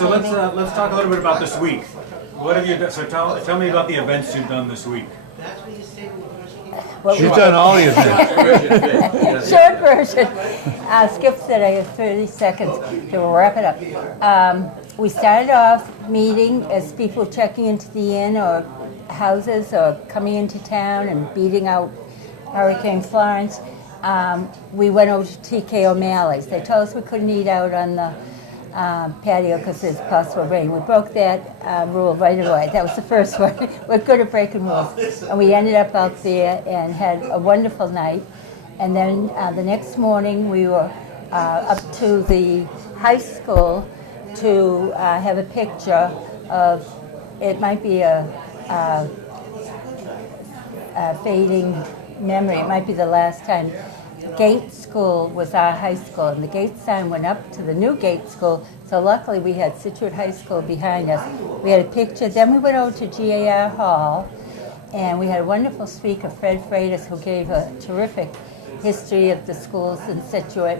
So let's talk a little bit about this week. What have you done? So tell me about the events you've done this week. You've done all the events. Short version. Skip said I have 30 seconds to wrap it up. We started off meeting as people checking into the inn or houses or coming into town and beating out Hurricane Florence. We went over to TK O'Malley's. They told us we couldn't eat out on the patio because there's possible rain. We broke that rule right away. That was the first one. We're good at breaking rules. And we ended up out there and had a wonderful night. And then the next morning we were up to the high school to have a picture of, it might be a fading memory. It might be the last time. Gate School was our high school, and the gate sign went up to the new Gate School, so luckily we had Scituate High School behind us. We had a picture. Then we went over to GAR Hall, and we had a wonderful speaker, Fred Freitas, who gave a terrific history of the schools in Scituate.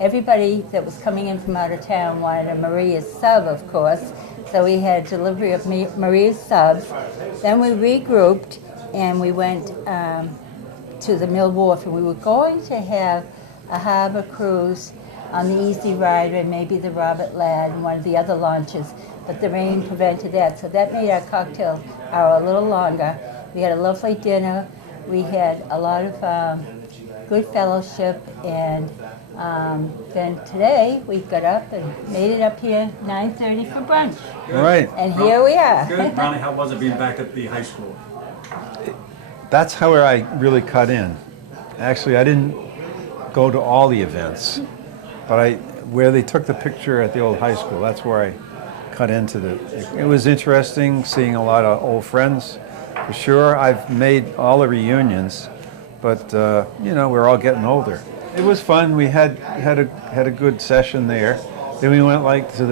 Everybody that was coming in from out of town wanted a Maria's sub, of course, so we had delivery of Maria's subs. Then we regrouped, and we went to the Mill Wharf, and we were going to have a harbor cruise on the Easy Rider and maybe the Robert Ladd and one of the other launches, but the rain prevented that, so that made our cocktail hour a little longer. We had a lovely dinner. We had a lot of good fellowship, and then today we got up and made it up here 9:30 for brunch. Right. And here we are. Good. Ronnie, how was it being back at the high school? That's how I really cut in. Actually, I didn't go to all the events, but where they took the picture at the old high school, that's where I cut into it was interesting seeing a lot of old friends, for sure. I've made all the reunions, but we're all getting older. It was fun. We had a good session there. Then we went to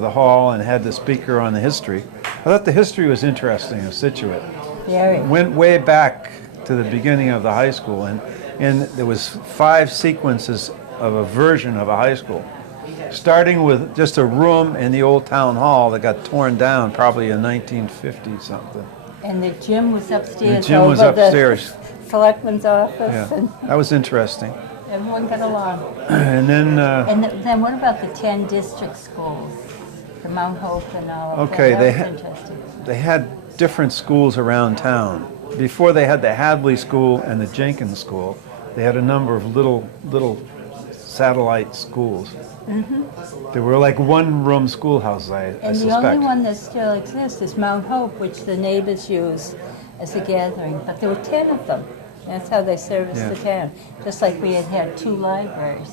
the hall and had the speaker on the history. I thought the history was interesting of Scituate. Very. Went way back to the beginning of the high school, and there was 5 sequences of a version of a high school, starting with just a room in the old town hall that got torn down probably in 1950 something. And the gym was upstairs. The gym was upstairs. The selectman's office. Yeah, and that was interesting. everyone got along. And then Then what about the 10 district schools? The Mount Hope and all of Okay, that? That was interesting. they had different schools around town. Before they had the Hadley School and the Jenkins School, they had a number of little satellite schools. Mm-hmm. They were like one-room schoolhouses, I And suspect. the only one that still exists is Mount Hope, which the neighbors use as a gathering. But there were 10 of them. That's how they serviced the town. Just like we had 2 libraries.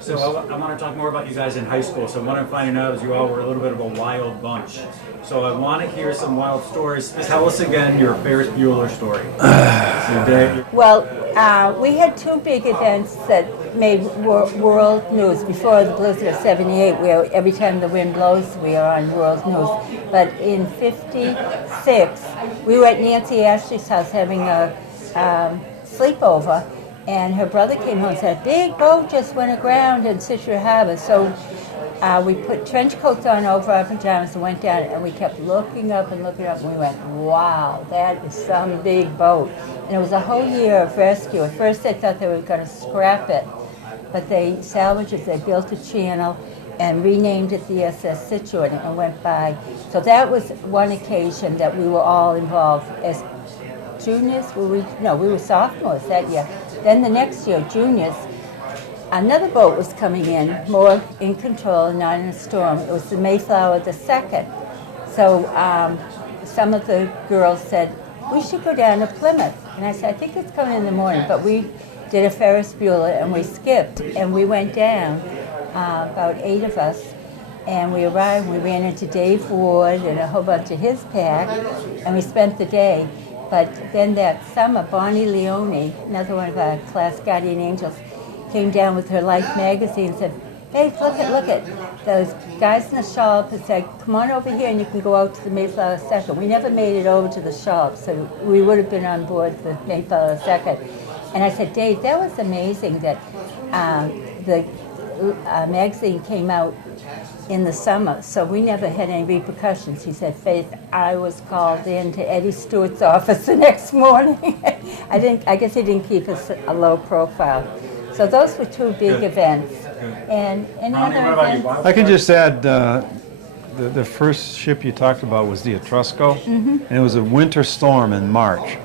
So I want to talk more about you guys in high school. So what I'm finding out is you all were a little bit of a wild bunch. So I want to hear some wild stories. Tell us again your Ferris Bueller story. Well, we had 2 big events that made world news before the blizzard of '78, where every time the wind blows, we are on world news. But in '56, we were at Nancy Ashley's house having a sleepover, and her brother came home and said, a big boat just went aground in Scituate Harbor. So we put trench coats on over our pajamas and went down, and we kept looking up, and we went, wow, that is some big boat. And it was a whole year of rescue. At first they thought they were going to scrap it, but they salvaged it. They built a channel and renamed it the SS Scituate, and went by. So that was one occasion that we were all involved. As juniors, we were sophomores that year. Then the next year, juniors, another boat was coming in, more in control and not in a storm. It was the Mayflower II. So some of the girls said, we should go down to Plymouth. And I said, I think it's coming in the morning. But we did a Ferris Bueller, and we skipped. And we went down, about 8 of us. And we arrived, we ran into Dave Ward and a whole bunch of his pack. And we spent the day. But then that summer, Bonnie Leone, another one of our class guardian angels, came down with her Life magazine and said, hey, look at. Those guys in the shop and said, come on over here and you can go out to the Mayflower II. We never made it over to the shop, so we would have been on board the Mayflower II. And I said, Dave, that was amazing that the magazine came out in the summer, so we never had any repercussions. He said, Faith, I was called in to Eddie Stewart's office the next morning. I guess he didn't keep a low profile. So those were two big events. And any Ronnie, other what about you? events? Wild I can stories? just add, the first ship you talked about was the Etrusco, and it was a winter storm in March.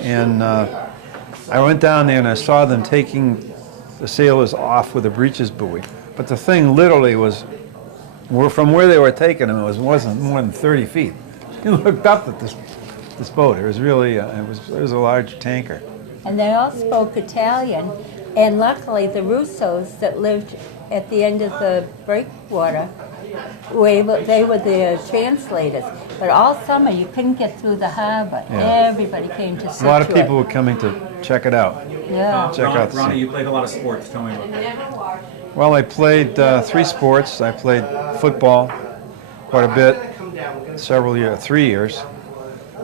And I went down there and I saw them taking the sailors off with a breeches buoy. But the thing literally was, from where they were taking them, wasn't more than 30 feet. You looked up at this boat. It was really, it was a large tanker. And they all spoke Italian. And luckily, the Russos that lived at the end of the breakwater, they were the translators. But all summer, you couldn't get through the harbor. Yeah. Everybody came to Scituate. A lot of people were coming to check it out. Yeah. Check out the Ronnie, scene. you played a lot of sports. Tell me about that. Well, I played 3 sports. I played football quite a bit, 3 years.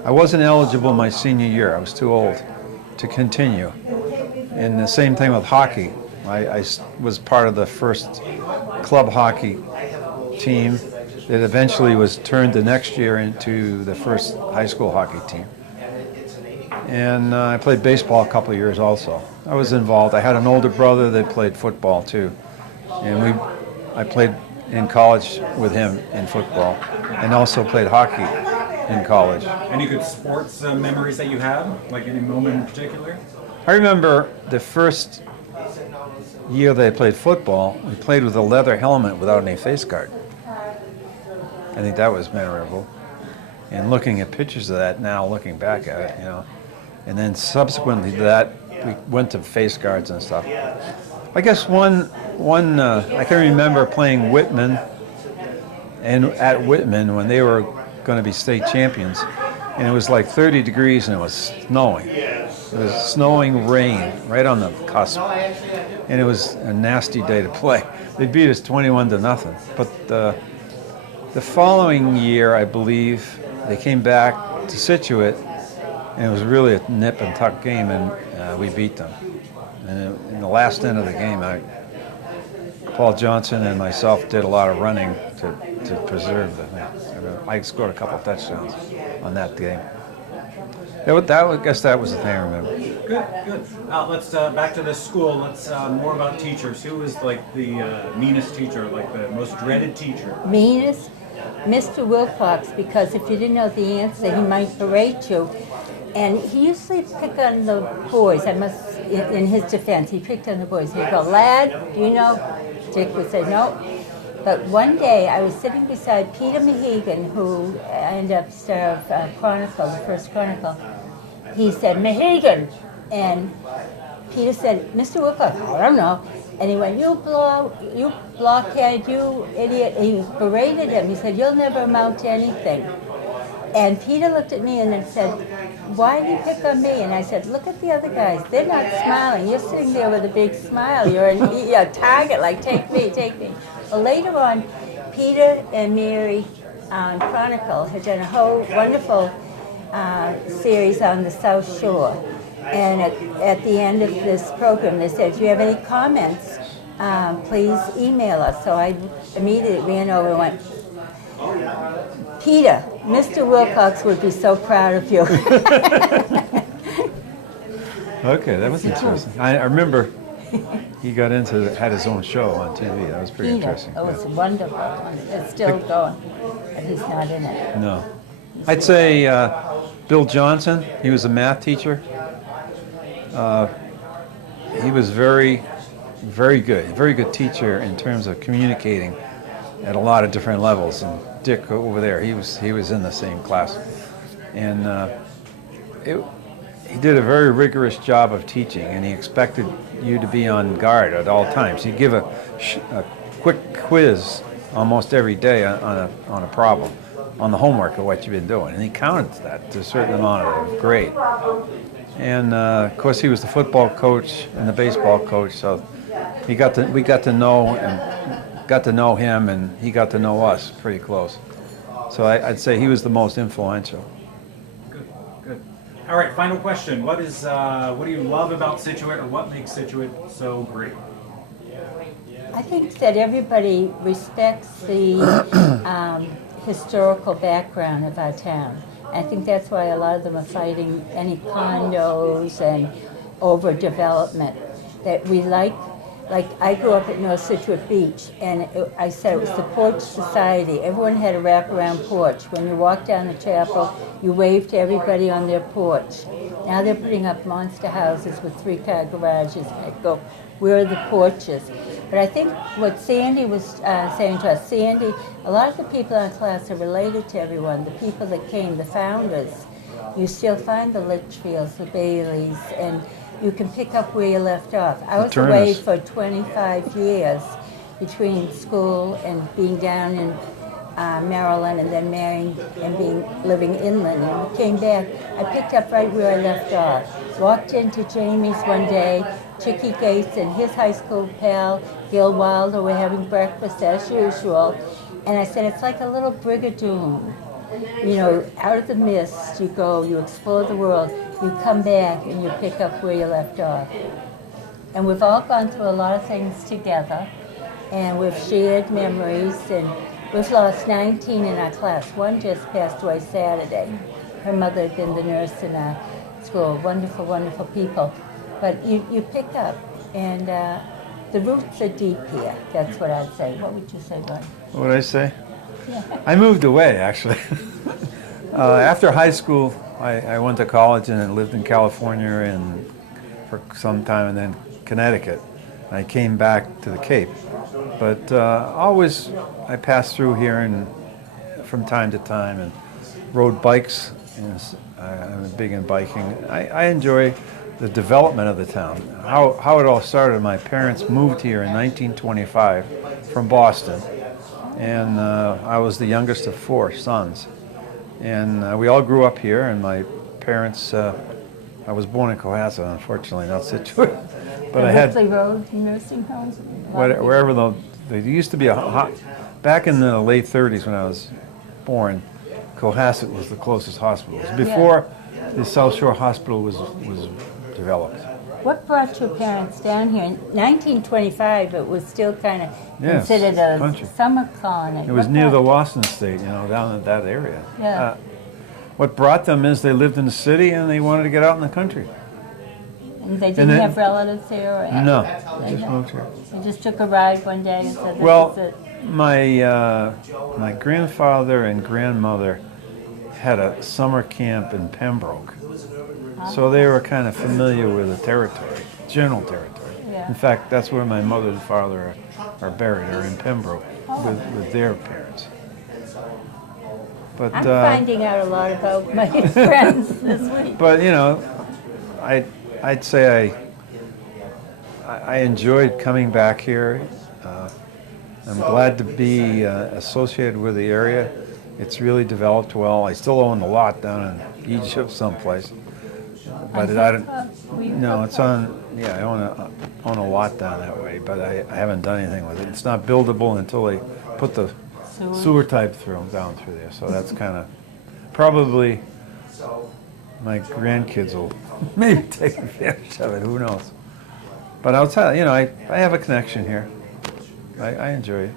I wasn't eligible my senior year. I was too old to continue. And the same thing with hockey. I was part of the first club hockey team that eventually was turned the next year into the first high school hockey team. And I played baseball a couple of years also. I was involved. I had an older brother that played football too. And I played in college with him in football and also played hockey in college. Any good sports memories that you have? Like any moment in particular? I remember the first year that I played football, we played with a leather helmet without any face guard. I think that was memorable. And looking at pictures of that now, looking back at it, and then subsequently to that, we went to face guards and stuff. I guess one I can remember playing Whitman, and at Whitman when they were going to be state champions, and it was like 30 degrees and it was snowing. It was snowing rain right on the cusp, and it was a nasty day to play. They beat us 21-0. But the following year, I believe, they came back to Scituate, and it was really a nip and tuck game, and we beat them. And in the last end of the game, Paul Johnson and myself did a lot of running to preserve the thing. I scored a couple of touchdowns on that game. I guess that was the thing I remember. Good. Let's back to the school. Let's more about teachers. Who was like the meanest teacher, like the most dreaded teacher? Meanest? Mr. Wilcox, because if you didn't know the answer, he might berate you. And he used to pick on the boys. In his defense, he picked on the boys. He'd go, lad, do you know? Dick would say, no. But one day, I was sitting beside Peter Mahegan, who ended up star of Chronicle, the first Chronicle. He said, Mahegan. And Peter said, Mr. Wilcox, I don't know. And he went, you blockhead, you idiot. He berated him. He said, you'll never amount to anything. And Peter looked at me and then said, why do you pick on me? And I said, look at the other guys. They're not smiling. You're sitting there with a big smile. You're a target, like, take me, take me. Well, later on, Peter and Mary on Chronicle had done a whole wonderful series on the South Shore. And at the end of this program, they said, if you have any comments, please email us. So I immediately ran over and went, Peter, Mr. Wilcox would be so proud of you. Okay, that was interesting. I remember he had his own show on TV. That was pretty interesting. It was wonderful. It's still going, but he's not in it. No. I'd say Bill Johnson, he was a math teacher. He was very good teacher in terms of communicating at a lot of different levels. And Dick over there, he was in the same class, and he did a very rigorous job of teaching, and he expected you to be on guard at all times. He'd give a quick quiz almost every day on a problem, on the homework of what you've been doing, and he counted that to a certain amount of grade. And of course, he was the football coach and the baseball coach, so we got to know him, and he got to know us pretty close. So I'd say he was the most influential. Good. All right, final question. What do you love about Scituate, or what makes Scituate so great? I think that everybody respects the historical background of our town. I think that's why a lot of them are fighting any condos and overdevelopment. That we like I grew up at North Scituate Beach, and I said it was the porch society. Everyone had a wraparound porch. When you walked down the chapel, you waved to everybody on their porch. Now they're putting up monster houses with 3-car garages. I go, where are the porches? But I think what Sandy was saying to us, Sandy, a lot of the people in our class are related to everyone, the people that came, the founders. You still find the Litchfields, the Baileys, and you can pick up where you left off. I was away for 25 years between school and being down in Maryland and then marrying and living inland. And we came back. I picked up right where I left off. Walked into Jamie's one day. Chicky Gates and his high school pal, Gil Wilder, were having breakfast as usual. And I said, it's like a little brigadoon. You know, out of the mist, you go, you explore the world, you come back and you pick up where you left off. And we've all gone through a lot of things together, and we've shared memories, and we've lost 19 in our class. One just passed away Saturday. Her mother had been the nurse in our school. Wonderful, wonderful people. But you pick up, and the roots are deep here. That's what I'd say. What would you say, Ron? What would I say? Yeah. I moved away, actually. After high school, I went to college and lived in California and for some time, and then Connecticut. I came back to the Cape. But always I passed through here and from time to time and rode bikes. And I'm big in biking. I enjoy the development of the town. How it all started, my parents moved here in 1925 from Boston. And I was the youngest of 4 sons. And we all grew up here, and my parents, I was born in Cohasset, unfortunately, not Scituate. But I had Road nursing homes? Wherever there used to be back in the late 30s when I was born, Cohasset was the closest hospital. It was before the South Shore Hospital was developed. What brought your parents down here? In 1925, it was still kind of considered a country. Summer colony. It was near the Lawson Estate, down in that area. Yeah. What brought them is they lived in the city and they wanted to get out in the country. And they didn't have relatives here? No, they just moved here. They just took a ride one day and said, this is it. My grandfather and grandmother had a summer camp in Pembroke. So they were kind of familiar with the territory, general territory. Yeah. In fact, that's where my mother and father are buried, are in Pembroke with their parents. But I'm finding out a lot about my friends this week. But I'd say I enjoyed coming back here. I'm glad to be associated with the area. It's really developed well. I still own a lot down in Egypt someplace. But I don't. No, it's on. Yeah, I own a lot down that way, but I haven't done anything with it. It's not buildable until they put the sewer type down through there. So that's kind of probably my grandkids will maybe take advantage of it. Who knows? But I'll tell you, I have a connection here. I enjoy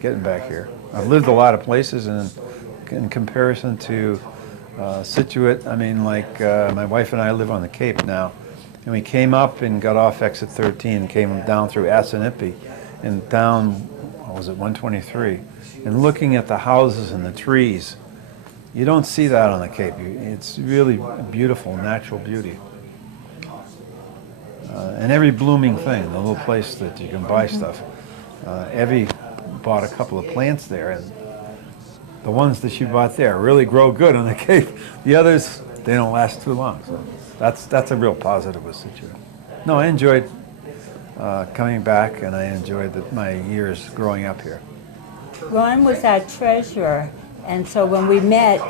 getting back here. I've lived a lot of places, and in comparison to Scituate, my wife and I live on the Cape now, and we came up and got off exit 13 and came down through Assinippie and down, 123, and looking at the houses and the trees. You don't see that on the Cape. It's really beautiful, natural beauty. And every blooming thing, the little place that you can buy stuff. Evie bought a couple of plants there, and the ones that she bought there really grow good on the Cape. The others, they don't last too long. So that's a real positive with Scituate. No, I enjoyed coming back, and I enjoyed my years growing up here. Ron was our treasurer, and so when we met,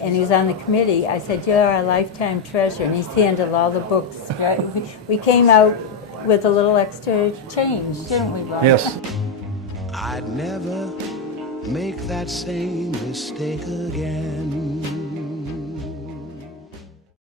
and he was on the committee, I said, you're our lifetime treasurer, and he's handled all the books. Right? We came out with a little extra change, didn't we, Ron? Yes. I'd never make that same mistake again.